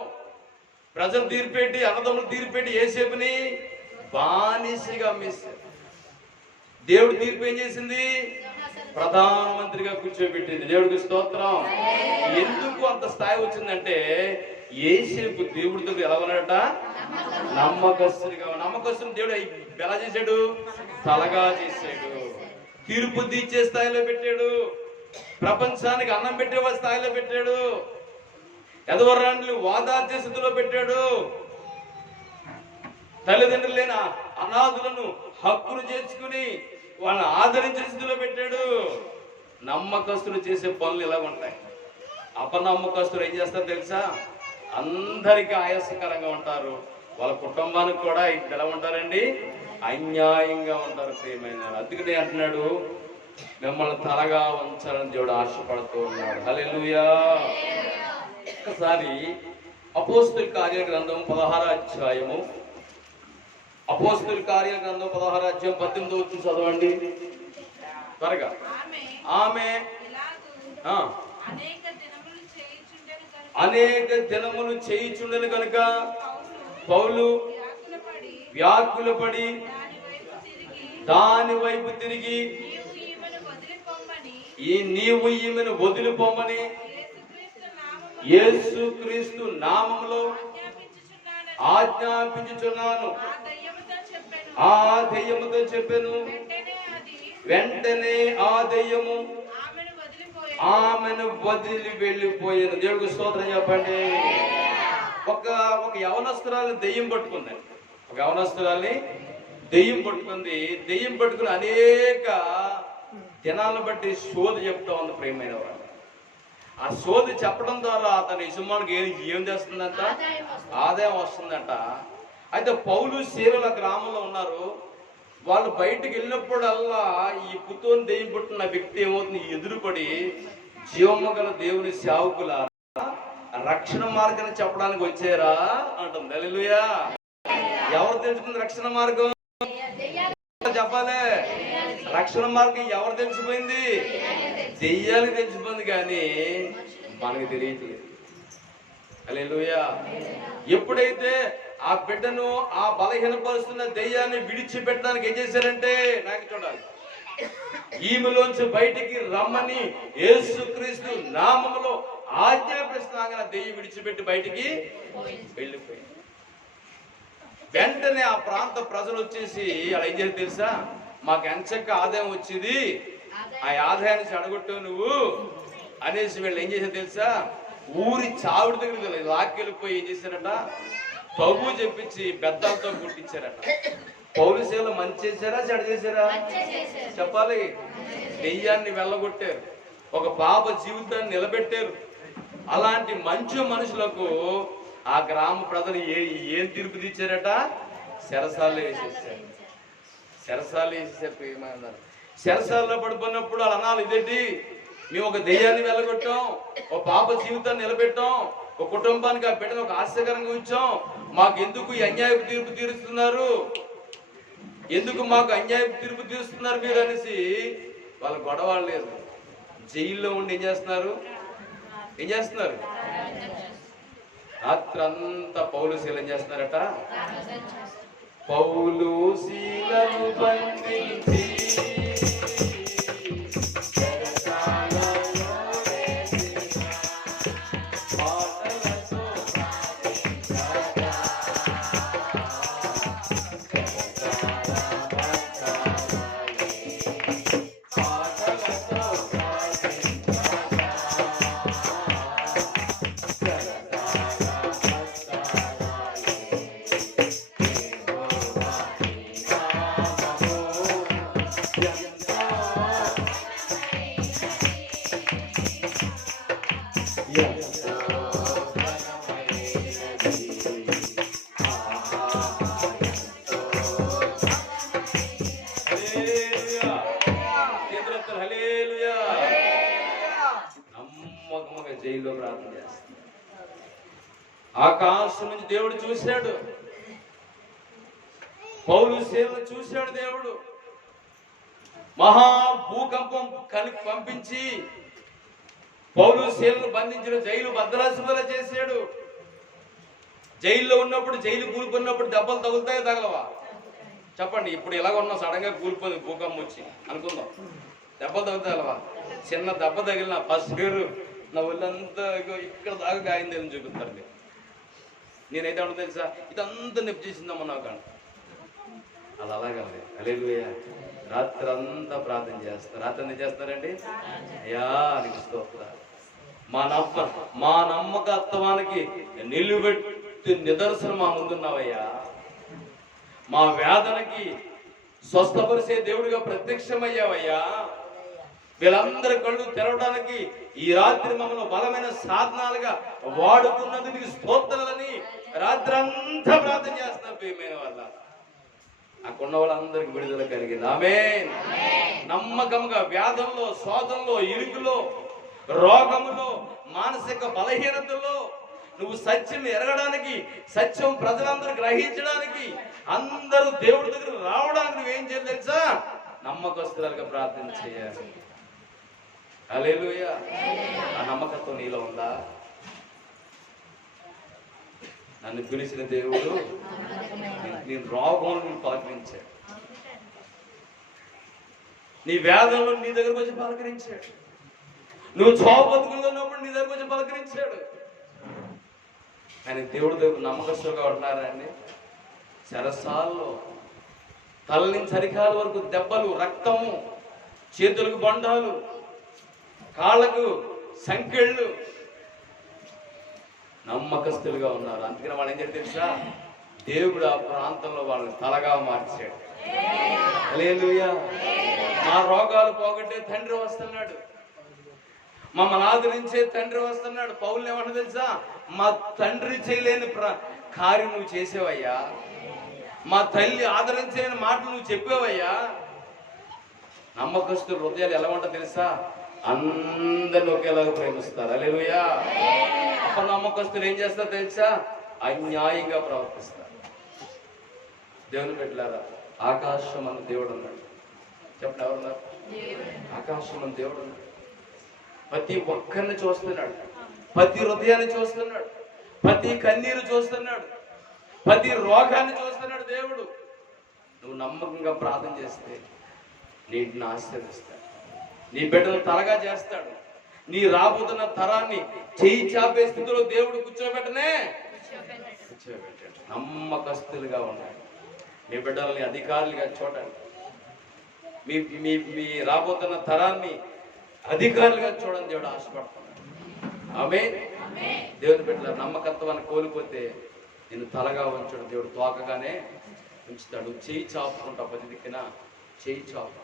ప్రజలు తీర్పెట్టి, అన్నదమ్ములు తీర్పెట్టి యేసేపుని బానిసగా అమ్మేశారు. దేవుడు తీర్పు ఏం చేసింది? ప్రధానమంత్రిగా కూర్చోబెట్టింది. దేవుడికి స్తోత్రం. ఎందుకు అంత స్థాయి వచ్చిందంటే యేసేపు దేవుడితో ఎలా ఉన్నాడట? నమ్మకస్తుడిగా. నమ్మకస్తుని దేవుడు ఎలా చేశాడు? తలగా చేశాడు. తీర్పు తీర్చే స్థాయిలో పెట్టాడు. ప్రపంచానికి అన్నం పెట్టే స్థాయిలో పెట్టాడు. ఎదవరాండ్లు వాదార్చే స్థితిలో పెట్టాడు. తల్లిదండ్రులు లేని అనాథులను హక్కును చేర్చుకుని వాళ్ళని ఆదరించే స్థితిలో పెట్టాడు. నమ్మకస్తులు చేసే పనులు ఇలా ఉంటాయి. అపనమ్మకస్తులు ఏం చేస్తారు తెలుసా? అందరికీ ఆయాసకరంగా ఉంటారు. వాళ్ళ కుటుంబానికి కూడా ఎలా ఉంటారండి? అన్యాయంగా ఉంటారు. ప్రియమైన అందుకనే అంటున్నాడు, మిమ్మల్ని తలగా ఉంచాలని దేవుడు ఆశపడుతూ ఉన్నాడు. హల్లెలూయా. ఒకసారి అపోస్తుల కార్య గ్రంథం 16వ అధ్యాయము, అపోస్తుల కార్య గ్రంథం 16వ అధ్యాయం 18వ వచనం చదవండి త్వరగా. ఆమె అనేక దినములు చేయుచుండెను కనుక పౌలు వ్యాకులపడి దాని వైపు తిరిగి, నీవు ఈమెను వదిలిపోమని యేసుక్రీస్తు నామములో ఆజ్ఞాపించుచున్నాను ఆ దెయ్యముతో చెప్పెను. వెంటనే ఆ దెయ్యము ఆమెను వదిలి వెళ్ళిపోయాను. దేవుడికి స్తోత్రం చెప్పండి. ఒక యవనస్తురాలని దెయ్యం పట్టుకుందండి. ఒక యవనస్తురాల్ని దెయ్యం పట్టుకుంది. దెయ్యం పట్టుకుని అనేక దినాలను బట్టి శోధి చెప్తా ఉంది. ప్రియమైన వాడు, ఆ శోధి చెప్పడం ద్వారా అతని యజమానికి ఏం చేస్తుందంట? ఆదాయం వస్తుందంట. అయితే పౌలు శీలల గ్రామంలో ఉన్నారు. వాళ్ళు బయటకు వెళ్ళినప్పుడల్లా ఈ పుత్తూని దెయ్యం పుట్టిన వ్యక్తి ఏమవుతుంది? ఎదురుపడి జీవము గల దేవుని సేవకుల రక్షణ మార్గాన్ని చెప్పడానికి వచ్చారా అంటుంది. హల్లెలూయా. ఎవరు తెలుసుకుంది రక్షణ మార్గం? చెప్పాలే. రక్షణ మార్గం ఎవరు తెలిసిపోయింది? దెయ్యాలకు తెలిసిపోయింది, కానీ మనకి తెలియట్లేదు. హల్లెలూయా. ఎప్పుడైతే ఆ బిడ్డను ఆ బలహీనపరుస్తున్న దెయ్యాన్ని విడిచిపెట్టడానికి ఏం చేశారంటే, నాకు చూడాలి, ఈమెలోంచి బయటికి రమ్మని యేసుక్రీస్తు నామములో ఆజ్ఞాపిస్తున్నాగా దెయ్యం విడిచిపెట్టి బయటికి వెళ్ళిపోయింది. వెంటనే ఆ ప్రాంత ప్రజలు వచ్చేసి అలా ఏం చేసి తెలుసా, మాకు ఎంచక్క ఆదాయం వచ్చింది, ఆ ఆదాయాన్ని చెడగొట్టావు నువ్వు అనేసి వీళ్ళు ఏం చేశారు తెలుసా, ఊరి చావుడి దగ్గరికి లాక్కెళ్ళిపోయి ఏం చేశారట, తగు చెప్పించి బెత్తాలతో గుట్టించారట. పౌలు సేవలో మంచి చేశారా చెడు చేశారా? చెప్పాలి. దెయ్యాన్ని వెళ్ళగొట్టారు, ఒక పాప జీవితాన్ని నిలబెట్టారు. అలాంటి మంచి మనుషులకు ఆ గ్రామ ప్రజలు ఏం తీర్పు తీర్చారట? చెరసాల్లో వేసేసారు. చెరసాల్లో వేసేసారు. ఏమన్నారు? చెరసాల్లో పడిపోయినప్పుడు అలా అనాలి, ఇదేంటి, మేము ఒక దెయ్యాన్ని వెళ్ళగొట్టాం, ఒక పాప జీవితాన్ని నిలబెట్టాం, ఒక కుటుంబానికి ఆ బిడ్డను ఒక ఆశ్చర్యంగా ఉంచాం, మాకు ఎందుకు ఈ అన్యాయపు తీర్పు తీరుస్తున్నారు, ఎందుకు మాకు అన్యాయపు తీర్పు తీరుస్తున్నారు మీరు అనేసి వాళ్ళ గొడవ లేదు. జైల్లో ఉండి ఏం చేస్తున్నారు? రాత్రంతా పౌలు శీల ఏం చేస్తున్నారట? పౌలు శీలను బంధించి జైల్లో ప్రార్థన చేస్తాడు. ఆకాశం నుంచి దేవుడు చూశాడు, పౌలు సేవను చూశాడు. దేవుడు మహా భూకంపం పంపించి పౌలు సేవను బంధించిన జైలు భద్రాసుపల చేశాడు. జైల్లో ఉన్నప్పుడు, జైలు కూలిపోయినప్పుడు దెబ్బలు తగులుతాయో తగలవా? చెప్పండి. ఇప్పుడు ఇలాగ ఉన్నాం, సడన్ గా కూలిపోయింది భూకంపం వచ్చి అనుకుందాం, దెబ్బలు తగులుతాయలవా? చిన్న దెబ్బ తగిలిన ఫస్ట్ పేరు నా ఒళ్ళంతా ఇక్కడ దాకా గాయిందని చూపిస్తారు మీరు. నేనైతే అంటే తెలుసా, ఇదంతా నొప్పి చేసిందమ్మా నాకు అంట. అలా అలాగలే. హల్లెలూయా. రాత్రి అంతా ప్రార్థన చేస్తారు. రాత్రి ఎంత చేస్తారండి? అయ్యా నీకు స్తోత్రాలు. మా నమ్మకత్వానికి నిలువెట్టు నిదర్శనం మా ముందున్నావయ్యా. మా వేదనకి స్వస్థపరిచే దేవుడిగా ప్రత్యక్షమయ్యావయ్యా. వీళ్ళందరి కళ్ళు తెరవడానికి ఈ రాత్రి మమ్మల్ని బలమైన సాధనాలుగా వాడుకున్నందుకు నీకు స్తోత్రాలని రాత్రి అంతా ప్రార్థన చేస్తున్నారు ప్రియమైన వాళ్ళ. అక్కడున్న వాళ్ళందరికీ విడుదల కలిగింది. ఆమేన్. నమ్మకంగా వ్యాధంలో, శోధంలో, ఇరుకులో, రోగములో, మానసిక బలహీనతలో నువ్వు సత్యం ఎరగడానికి, సత్యం ప్రజలందరూ గ్రహించడానికి, అందరూ దేవుడి దగ్గర రావడానికి నువ్వేం చేయాలి తెలుసా? నమ్మకస్తులుగా ప్రార్థన చేయాలి. హల్లెలూయా. ఆ నమ్మకత్వం నీలో ఉందా? నన్ను పిలిచిన దేవుడు నేను రోగంలో పలకరించాడు, నీ వేదంలో నీ దగ్గరకు వచ్చి పలకరించాడు, నువ్వు చావు బతుకుల్లో ఉన్నప్పుడు నీ దగ్గరకు వచ్చి పలకరించాడు. కానీ దేవుడి దగ్గర నమ్మకస్తులుగా ఉంటున్నారా అండి? చెరసాల్లో తల నుంచి అరికాల వరకు దెబ్బలు, రక్తము, చేతులకు బండాలు, కాళ్ళకు సంకెళ్ళు, నమ్మకస్తులుగా ఉన్నారు. అందుకని వాళ్ళు ఏం చేయాలి తెలుసా? దేవుడు ఆ ప్రాంతంలో వాళ్ళని తలగా మార్చాడు. హల్లెలూయా. మా రోగాలు పోగొట్టే తండ్రి వస్తున్నాడు, మమ్మల్ని ఆదరించే తండ్రి వస్తున్నాడు. పౌలు ఏమన్నా తెలుసా? మా తండ్రి చేయలేని కార్యం నువ్వు చేసేవయ్యా, మా తల్లి ఆదరించలేని మాటలు నువ్వు చెప్పేవయ్యా. నమ్మకస్తుల హృదయాలు ఎలా ఉంటా తెలుసా? అందరిని ఒకేలాగా ప్రేమిస్తారు. హల్లెలూయా. అపనమ్మకస్తులు ఏం చేస్తారు తెలుసా? అన్యాయంగా ప్రవర్తిస్తారు. దేవుని బిడ్డలారా, ఆకాశం అన్న దేవుడు ఉన్నాడు. చెప్పండి, ఎవరున్నారు? ఆకాశం అన్న దేవుడు ఉన్నాడు. ప్రతి ఒక్కరిని చూస్తున్నాడు, ప్రతి హృదయాన్ని చూస్తున్నాడు, ప్రతి కన్నీరు చూస్తున్నాడు, ప్రతి రోగాన్ని చూస్తున్నాడు దేవుడు. నువ్వు నమ్మకంగా ప్రార్థన చేస్తే నీటిని ఆశీర్వదిస్తాడు, నీ బిడ్డను తలగా చేస్తాడు. నీ రాబోతున్న తరాన్ని చేయి చాపే స్థితిలో దేవుడు కూర్చోబెట్టనే కూర్చోబెట్టాడు. నమ్మకస్తులుగా ఉన్నాడు. మీ బిడ్డల్ని అధికారులుగా చూడండి. మీ మీ మీ రాబోతున్న తరాన్ని అధికారులుగా చూడండి దేవుడు ఆశపడుతున్నాడు. ఆమేన్. దేవుని బిడ్డల నమ్మకత్వాన్ని కోల్పోతే నేను తలగా ఉంచడు, దేవుడు తోకగానే ఉంచుతాడు. చేయి చాపుకుంటా, ప్రతి దిక్కున చేయి చాపు.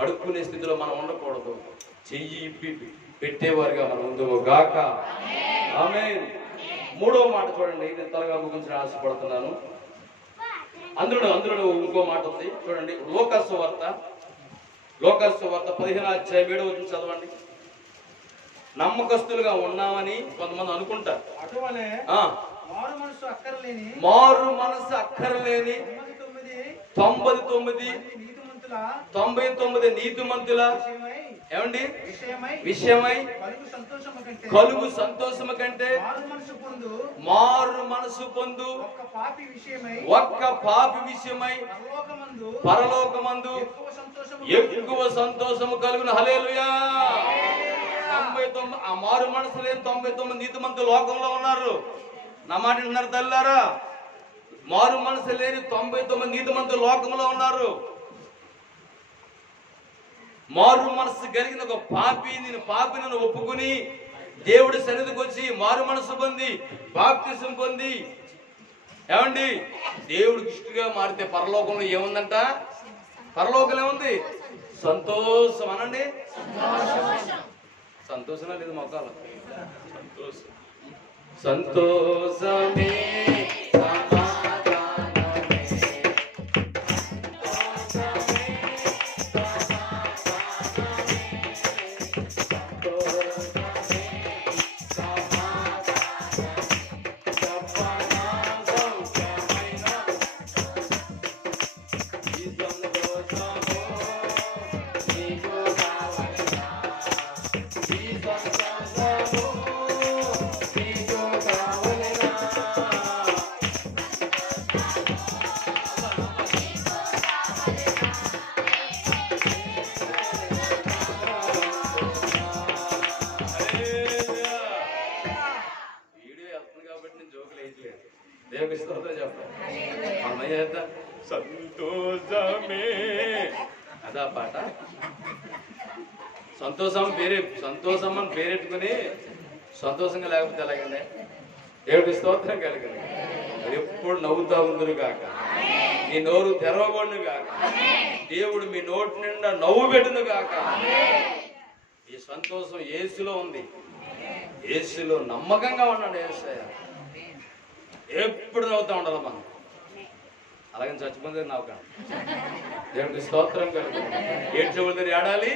అడుక్కునే స్థితిలో మనం ఉండకూడదు. చెయ్యి పెట్టేవారుగా మనం ఉందుము గాక. ఆమేన్. మూడో మాట చూడండి, నేను త్వరగా ముగించిన ఆశపడుతున్నాను. అందులో ఇంకో మాట ఉంది చూడండి. లోకాసు వార్త 15:7 చదవండి. నమ్మకస్తులుగా ఉన్నామని కొంతమంది అనుకుంటారు. మారు మనసు అక్కరలేని 99 నీతిమంతుల ఏమండి విషయమై కలుగు సంతోషము కంటే మారు మనసు పొందు ఒక్క పాపి విషయమై పరలోకమందు ఎక్కువ సంతోషము కలుగును. హల్లెలూయా. 99 ఆ మారు మనసు లేని 99 నీతిమంతులు లోకంలో ఉన్నారు. నా మాట వింటున్నారు తల్లారా? మారు మనసు లేని 99 నీతిమంతులు లోకంలో ఉన్నారు. మారు మనసు కలిగిన ఒక పాపిని ఒప్పుకుని దేవుడి సన్నిధికి వచ్చి మారు మనసు పొంది బాప్తిసం పొంది ఏమండి దేవుడికి ఇష్టగా మారితే పరలోకంలో ఏముందంట? పరలోకం ఏముంది? సంతోషం. అనండి, సంతోషమే లేదు మొక్కలు. సంతోషమే సంతోషమే. అదా పాట. సంతోషం అని పేరెట్టుకుని సంతోషంగా లేకపోతే ఎలాగండి? దేవుడి స్తోత్రం కలిగింది. మీరు ఎప్పుడు నవ్వుతా ఉందరు కాక, నీ నోరు తెరవబడును కాక, దేవుడు మీ నోటి నిండా నవ్వు పెట్టును కాక. ఈ సంతోషం యేసులో ఉంది. యేసులో నమ్మకంగా ఉన్నాడు. యేసయ్య ఎప్పుడు నవ్వుతా ఉండాలి మనం. అలాగే చచ్చిపోతే నవ్వకండి. దేవుడికి స్తోత్రం కలుగుతుంది. ఏడ్చేవాళ్ళ ఏడాలి.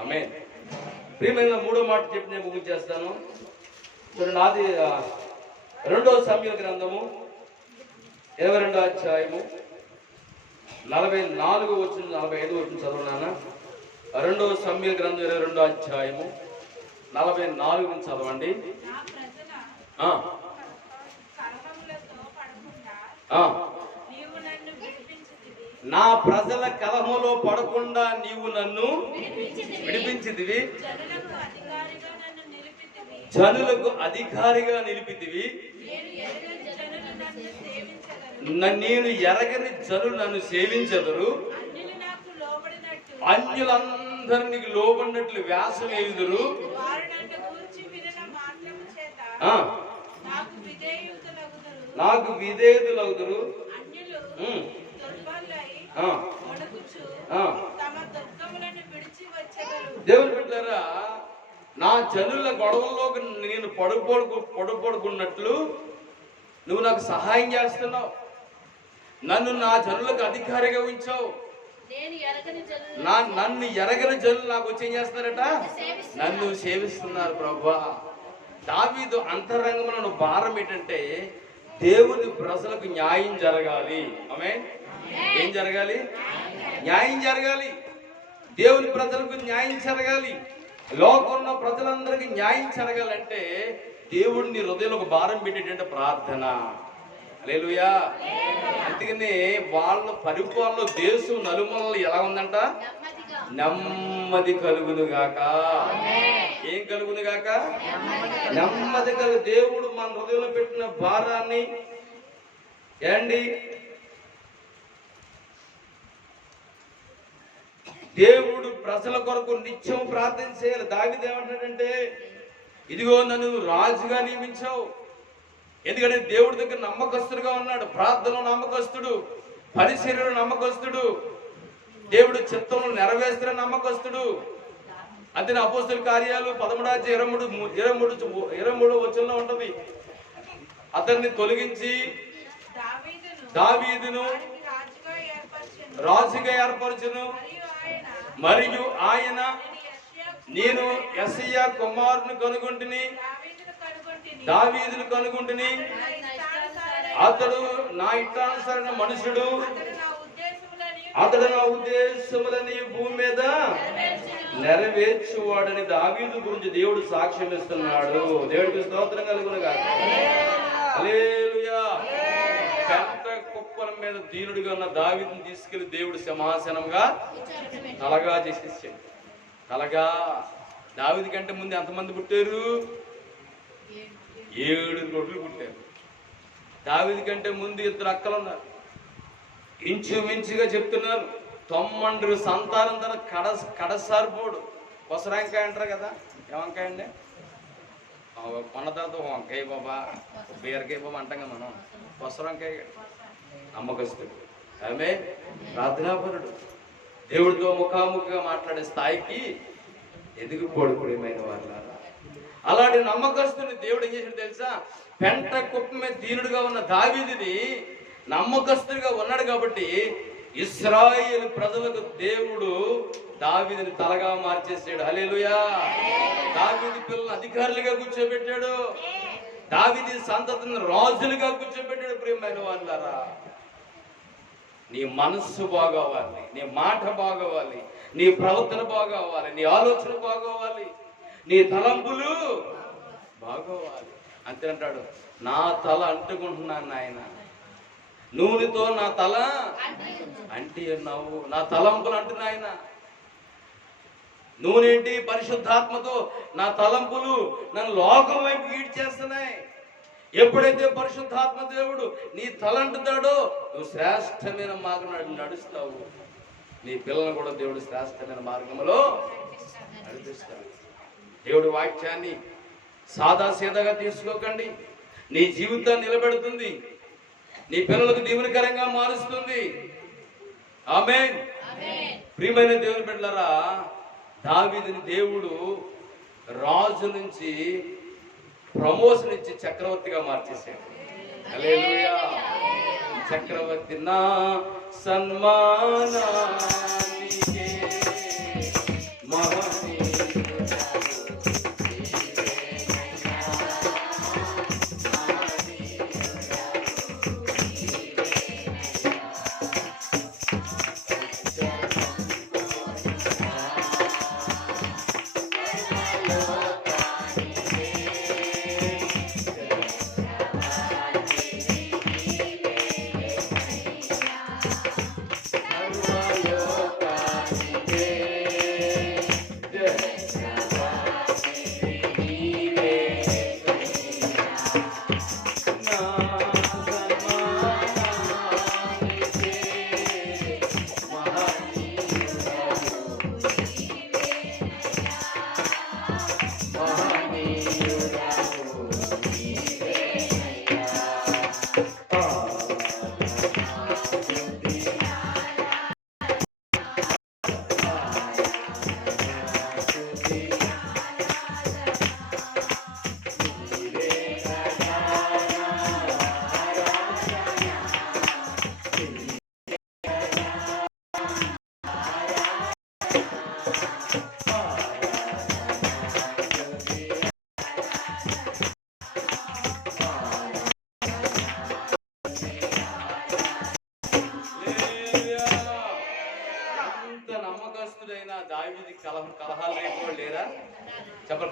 ఆమేన్. ప్రియమైన మూడో మాట చెప్పి నేను ముగించేస్తాను. చూడండి, ఆది 2వ సమూయేలు గ్రంథము 22వ అధ్యాయము 44-45 చదవనానా? 2వ సమూయేలు గ్రంథం 22వ అధ్యాయము 44 చదవండి. నా ప్రజల కలహంలో పడకుండా నీవు నన్ను విడిపించితివి, జనులకు అధికారిగా నిలిపితివి. నేను ఎరగని జనులు నన్ను సేవించెదరు, అన్యులందరినీ లోబడినట్లు వ్యాసం వేయుదురు. నాకు విధేయులగుదురు. దేవుని బిడ్డలారా, నా జనుల గొడవల్లోకి నేను పడుకున్నట్లు నువ్వు నాకు సహాయం చేస్తున్నావు. నన్ను నా జనులకు అధికారిగా ఉంచావు. నన్ను ఎరగని జనులు నాకు వచ్చి ఏం చేస్తున్నారట? నన్ను సేవిస్తున్నారు ప్రభువా. దావీదు అంతరంగంలో భారం ఏంటంటే దేవుని ప్రజలకు న్యాయం జరగాలి. ఆమేన్. ఏం జరగాలి? న్యాయం జరగాలి. దేవుని ప్రజలకు న్యాయం జరగాలి. లోకంలో ప్రజలందరికీ న్యాయం జరగాలంటే దేవుడిని హృదయంలో ఒక భారం పెట్టేటంటే ప్రార్థన. హల్లెలూయా. అందుకనే వాళ్ళ పరిపాలన దేశం నలుమూలలు ఎలా ఉందంట? నెమ్మది కలుగును గాక. ఏం కలుగును గాక? నెమ్మది కలుగు. దేవుడు మన హృదయంలో పెట్టిన భారాన్ని ఏండి దేవుడు ప్రజల కొరకు నిత్యం ప్రార్థన చేయాలి. దావీదు ఏమంటాడంటే, ఇదిగో నన్ను రాజుగా నియమించావు. ఎందుకంటే దేవుడి దగ్గర నమ్మకస్తుడుగా ఉన్నాడు. ప్రార్థనలో నమ్మకస్తుడు, పరిచర్యలో నమ్మకస్తుడు, దేవుడు చిత్తంలో నెరవేర్చిన నమ్మకస్తుడు. అంతే అపోస్తలుల కార్యాలు 13:23 వచనంలో ఉంటది. అతన్ని తొలగించి దావీదును రాజుగా ఏర్పరచును. మరియు ఆయన, నేను యెషయా కుమారుని కనుగొంటిని, దావీదును కనుగొంటిని. అతడు నా ఇష్టానుసారైన మనుషుడు, అతడు నా ఉద్దేశములని భూమి మీద నెరవేర్చువాడని దావీదు గురించి దేవుడు సాక్ష్యం ఇస్తున్నాడు. దేవుడికి స్తోత్రం కలుగును గాక. హల్లెలూయా. పెద్ద కుప్పల మీద దీనుడిగా ఉన్న దావీదుని తీసుకెళ్లి దేవుడు సింహాసనంగా తలగా చేసేసాడు. తలగా. దావీదు కంటే ముందు ఎంతమంది పుట్టారు? 7 కొడుకులు పుట్టారు. దావీదు కంటే ముందు 2 అక్కలు ఉన్నారు. ఇంచుమించుగా చెప్తున్నారు 90 సంతానం తన కడసారిపోడు. కొసరాంకాయ అంటారు కదా, ఏమంకాయ అండి? కొన్న తర్వాత వంకాయ బాబా, బీరకాయ బాబా అంటాం కదా మనం. కొసరాంకాయ నమ్మకస్తుడు, ఆమె ప్రార్థనాపరుడు, దేవుడితో ముఖాముఖిగా మాట్లాడే స్థాయికి ఎదిగిపోడు ప్రియమైన వాళ్ళారా. అలాంటి నమ్మకస్తుని దేవుడు ఏం చేశాడు తెలుసా? పెంట కుప్ప మీద దీనుడుగా ఉన్న దావీదుని నమ్మకస్తుడిగా ఉన్నాడు కాబట్టి ఇశ్రాయేలు ప్రజలకు దేవుడు దావీదుని తలగా మార్చేసాడు. హల్లెలూయా. దావీదు పిల్లలు అధికారులుగా కూర్చోబెట్టాడు. దావీదు సంతతిని రాజులుగా కూర్చోబెట్టాడు. ప్రియమైన వాళ్ళారా, నీ మనస్సు బాగోవాలి, నీ మాట బాగోవాలి, నీ ప్రవర్తన బాగోవాలి, నీ ఆలోచన బాగోవాలి, నీ తలంపులు బాగోవాలి. అంతే అంటాడు, నా తల అంటుకుంటున్నాను నాయన, నూనెతో నా తల అంటే నవ్వు, నా తలంపులు అంటున్నాయన. నూనెంటి? పరిశుద్ధాత్మతో నా తలంపులు నన్ను లోకం వైపు ఈడ్చేస్తున్నాయి. ఎప్పుడైతే పరిశుద్ధాత్మ దేవుడు నీ తలంటుతాడో నువ్వు శ్రేష్టమైన మార్గం నడుస్తావు. నీ పిల్లలను కూడా దేవుడు శ్రేష్టమైన మార్గంలో నడిపిస్తాడు. దేవుడి వాక్యాన్ని సాదాసీదాగా తీసుకోకండి. నీ జీవితాన్ని నిలబెడుతుంది, నీ పిల్లలకు దీవెనకరంగా మారుస్తుంది. ఆమేన్. ప్రియమైన దేవుని బిడ్డలారా, దావీదుని దేవుడు రాజు నుంచి ప్రమోషన్ ఇచ్చి చక్రవర్తిగా మార్చేశాడు. హల్లెలూయా. చక్రవర్తి నా సన్మానానికే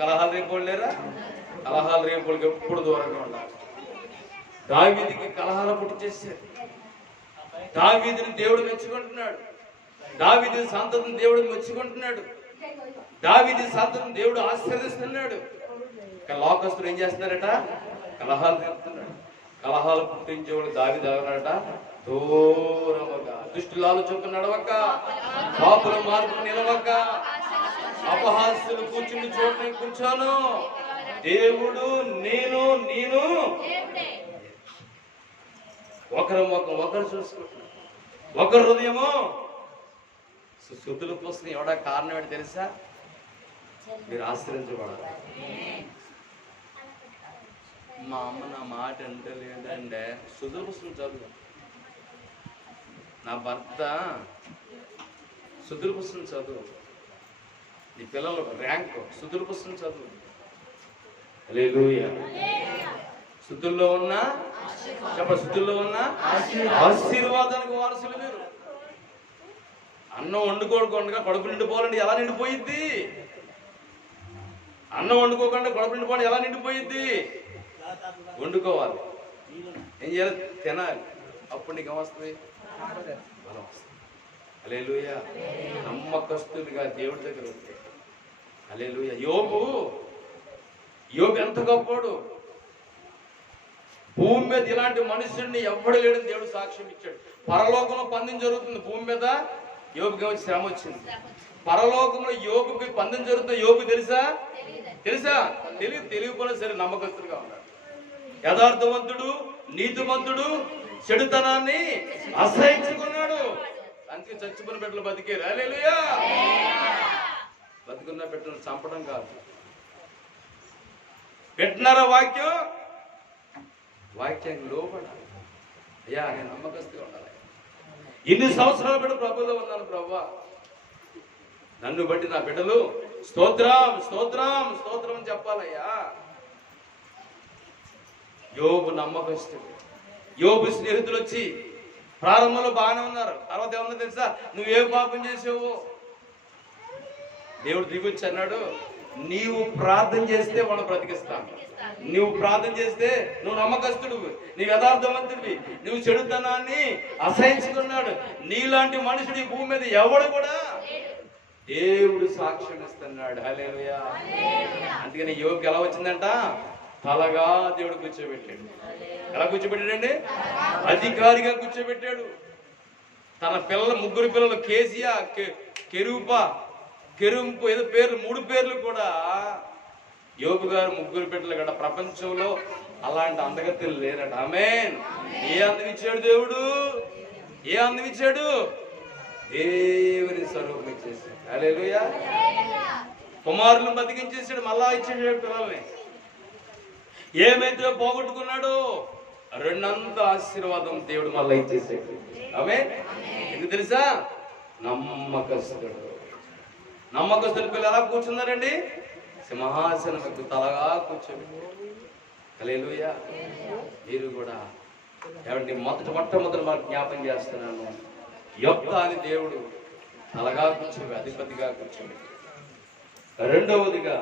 కలహాలు రేపు లేరా? కలహాలు రేపులకి ఎప్పుడు దూరంగా ఉండాలి. దావీదుకి కలహాలు పుట్టి చేశారు. దావీదుని దేవుడు మెచ్చుకుంటున్నాడు. దావీదు సంతతిని దేవుడు మెచ్చుకుంటున్నాడు. దావీదు సంతతిని దేవుడు ఆశీర్వదిస్తున్నాడు. లోకస్తులు ఏం చేస్తున్నారట? కలహాలు రేపుతున్నాడు. కలహాలు పుట్టించేవాడు దావీదు ఆగనట దూరముగా, దుష్టుల ఆలోచనకు నడవక, పాపుల మార్గం నిలవక, అపహాస్యులు కూర్చుని చోట్ల కూర్చోను. దేవుడు నేను ఒకరు ముఖం ఒకరు చూసుకుంటున్నాం. ఒకరు హృదయము శుద్ధుల కోసం ఎవడా కారణం ఏంటి తెలుసా? మీరు ఆశ్రయించబడాలి. మా అమ్మ నా మాట అంటే లేదంటే శుద్ధుల కోసం చదువు. నా భర్త శుద్ధుల కోసం చదువు. నీ పిల్లలు ర్యాంక్ శుద్ధుల కోసం చదువు. హల్లెలూయా. శుద్ధుల్లో ఉన్న శుద్ధుల్లో ఉన్న ఆశీర్వాదానికి వారసులు మీరు. అన్నం వండుకోకుండా కడుపు నిండిపోవాలంటే ఎలా నిండిపోయిద్ది? అన్నం వండుకోకుండా కడుపు నిండిపోవాలి ఎలా నిండిపోయిద్ది? వండుకోవాలి. ఏం చేయాలి? తినాలి. అప్పుడు నీకు ఏమొస్తుంది? బలం వస్తుంది. హల్లెలూయా. నమ్మకస్తులుగా దేవుడి దగ్గర ఉంటే. హల్లెలూయా. యోబు ఎంత గొప్పోడు! భూమి మీద ఇలాంటి మనుషుడిని ఎవ్వడు లేడని దేవుడు సాక్ష్యం ఇచ్చాడు. పరలోకంలో పందెం జరుగుతుంది. భూమి మీద యోబుకి వచ్చి శ్రమ వచ్చింది. పరలోకంలో యోబుకి పందెం జరుగుతుంది. యోబు తెలుసా? తెలియకపోయినా సరే నమ్మకస్తులుగా ఉన్నాడు. యథార్థవంతుడు, నీతిమంతుడు, చెడుతనాన్ని అసహించుకున్నాడు. అందుకే చచ్చిపోయిన బిడ్డలు బతికేరు. హల్లెలూయా. బతుకున్న బిడ్డలు చంపడం కాదు. పెట్టినారా వాక్యానికి లోపడాలి. అయ్యా నేను నమ్మకస్తుగా ఉండాలి. ఇన్ని సంవత్సరాల బిడ్డ ప్రభువులో ఉన్నాను. ప్రభువా నన్ను బట్టి నా బిడ్డలు స్తోత్రం స్తోత్రం స్తోత్రం అని చెప్పాలయ్యా. యోబు నమ్మకస్తుడు. యోబు స్నేహితులు వచ్చి ప్రారంభంలో బాగానే ఉన్నారు. తర్వాత ఏమన్నా తెలుసా? నువ్వే పాపం చేసావు. దేవుడు దిగొచ్చి అన్నాడు, నీవు ప్రార్థన చేస్తే వాడు బ్రతికిస్తాను. నువ్వు ప్రార్థన చేస్తే నువ్వు నమ్మకస్తుడు, నీవు యథార్థవంతుడివి, నువ్వు చెడుతనాన్ని అసహించుకున్నాడు. నీలాంటి మనుషుడు ఈ భూమి మీద ఎవడు కూడా దేవుడు సాక్ష్యం ఇస్తున్నాడు. హల్లెలూయా. అందుకని యోగుకి ఎలా వచ్చిందంట? తలగా దేవుడు కూర్చోబెట్టాడు. ఎలా కూర్చోబెట్టాడండి? అధికారిగా కూర్చోబెట్టాడు. తన ముగ్గురు పిల్లలు కేసియా, కెరుంపు ఏదో పేర్లు 3 పేర్లు కూడా యోబు గారు ముగ్గురు బిడ్డలు కదా. ప్రపంచంలో అలాంటి అందగత్తెలు లేరట. ఆమేన్. ఏ అందం ఇచ్చాడు దేవుడు? ఏ అందం ఇచ్చాడు? దేవుని స్వరూపం ఇచ్చేసాడు. హల్లెలూయా. కుమారులను బతికించేసాడు. మళ్ళా ఇచ్చేసాడు పిల్లల్ని. ఏమైతే పోగొట్టుకున్నాడు రెండంత ఆశీర్వాదం దేవుడు మళ్ళా ఇచ్చేసాడు. ఆమేన్. ఎందుకు తెలుసా? నమ్మకస్తుల పిల్లలు ఎలా కూర్చున్నారండి? సింహాసనం తలగా కూర్చోబెట్టాడు. హల్లెలూయా. మీరు కూడా ఏమంటే మొట్టమొదటి మనకు జ్ఞాపం చేస్తున్నాను. యొప్తా అని దేవుడు తలగా అధిపతిగా కూర్చోబెట్టాడు. రెండవదిగా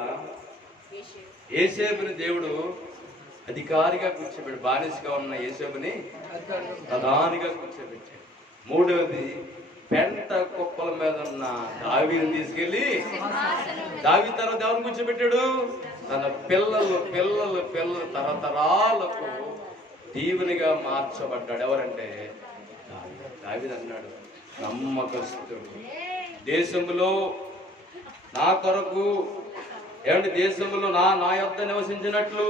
యేసేపుని దేవుడు అధికారిగా కూర్చోబెట్టాడు. బానిసగా ఉన్న యేసేపుని ప్రధానిగా కూర్చోబెట్టాడు. మూడవది పెంట కుప్పల మీద ఉన్న దావీదుని తీసుకెళ్లి దావీదు తర్వాత ఎవరిని కూర్చోబెట్టాడు? తన పిల్లలు తరతరాలకు దీవునిగా మార్చబడ్డాడు. ఎవరంటే దావీదు అన్నాడు, నమ్మకస్తుడు. దేశంలో నా కొరకు ఏమంటే దేశంలో నా యొద్ద నివసించినట్లు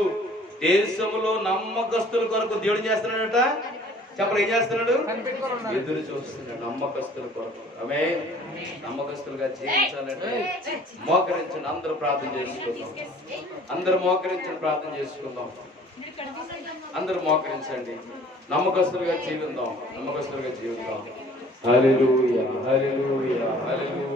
దేశంలో నమ్మకస్తుల కొరకు దేవుడు చేస్తున్నాడట. చెప్పరు ఏం చేస్తున్నాడు? ఎదురు చూస్తున్నాడు నమ్మకస్తుల కొరకు. ఆమేన్. నమ్మకస్తులుగా జీవించాలంటే మోకరించండి. అందరూ ప్రార్థన చేసుకుందాం. అందరూ మోకరించండి, ప్రార్థన చేసుకుందాం. అందరూ మోకరించండి. నమ్మకస్తులుగా జీవిద్దాం. హల్లెలూయా, హల్లెలూయా, హల్లెలూయా.